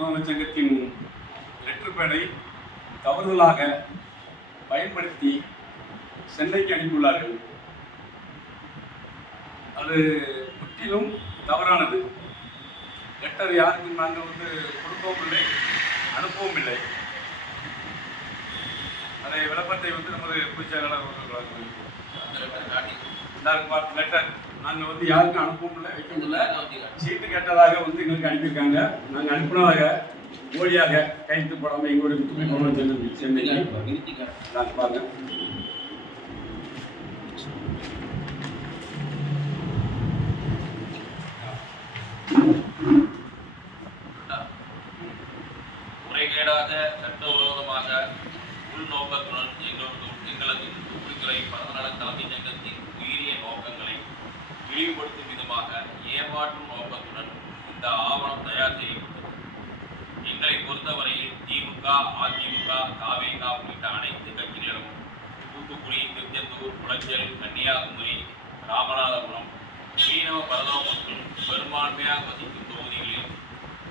உணவாளர் சங்கத்தின் லெட்டர் பேடை தவறுதலாக பயன்படுத்தி சென்னைக்கு அனுப்பியுள்ளார்கள். அது முற்றிலும் தவறானது. லெட்டர் யாருக்கும் நாங்கள் வந்து கொடுக்கவும் இல்லை அனுப்பவும் இல்லை. அதை விளப்பத்தை வந்து நமது பொதுச் செயலாளர் அவர்கள் வழங்குவது லெட்டர் நாங்கள் வந்து யாருக்கும் அனுப்பவும் இல்லை வைக்க முடியல சீட்டு கேட்டதாக வந்து எங்களுக்கு அனுப்பியிருக்காங்க. நாங்கள் அனுப்பினதாக போலியாக கைத்து போடாமல் எங்களுடைய முத்துமை கொண்டு செல்லும் சென்னைக்கு நான் பாருங்க முறைகேடாக சட்டவிரோதமாக உள்நோக்கத்துடன் எங்களுக்கு எங்களது சுற்றுத்துறை பரநல தலைமை சங்கத்தின் இழிவுபடுத்தும் விதமாக ஏமாற்றும் நோக்கத்துடன் இந்த ஆவணம் தயார் செய்யப்பட்டது. எங்களை பொறுத்தவரையில் திமுக அதிமுக தாவேகா உள்ளிட்ட அனைத்து கட்சிகளும் தூத்துக்குடி திருச்செந்தூர் குளச்சல் கன்னியாகுமரி ராமநாதபுரம் மீனவ பரதவம் மற்றும் பெரும்பான்மையாக வசிக்கும் தொகுதிகளில்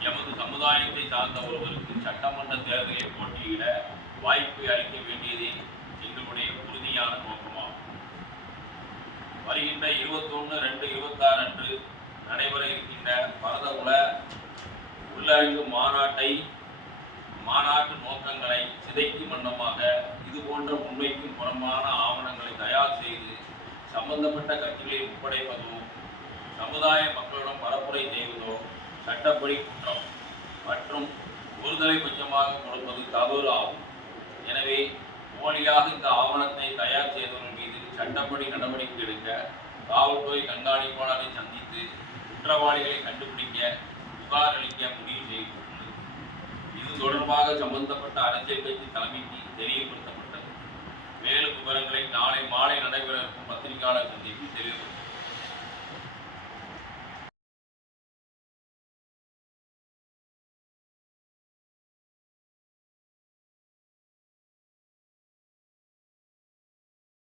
எமது சமுதாயத்தை சார்ந்த ஒருவருக்கு சட்டமன்ற தேர்தலில் போட்டியிட வாய்ப்பு அளிக்க வேண்டியதே எங்களுடைய உறுதியான நோக்கமாகும். வருகின்ற இருபத்தொன்று ரெண்டு இருபத்தாறு அன்று நடைபெற இருக்கின்ற பரத உல உள்ளரங்கு மாநாட்டை மாநாட்டு நோக்கங்களை சிதைக்கும் வண்ணமாக இது போன்ற உண்மைக்கும் புறம்பான ஆவணங்களை தயார் செய்து சம்பந்தப்பட்ட கட்சிகளை ஒப்படைப்பதோ சமுதாய மக்களிடம் பரப்புரை செய்வதோ சட்டப்படி குற்றம் மற்றும் ஒருதலை பட்சமாக கொடுப்பது தவறு ஆகும். எனவே போலியாக இந்த ஆவணத்தை தயார் செய்தவர்கள் மீது சட்டப்படி நடவடிக்கை எடுக்க காவல்துறை கண்காணிப்பாளரை சந்தித்து குற்றவாளிகளை கண்டுபிடிக்க புகார் அளிக்க முடிவு செய்யப்பட்டுள்ளது இது தொடர்பாக சம்பந்தப்பட்ட அரசியல் கட்சி தலைமைக்கு தெரியப்படுத்தப்பட்டது. மேலும் விவரங்களை நாளை மாலை நடைபெற இருக்கும் பத்திரிகையாளர் சந்திப்பில் தெரிவிக்கப்பட்டது.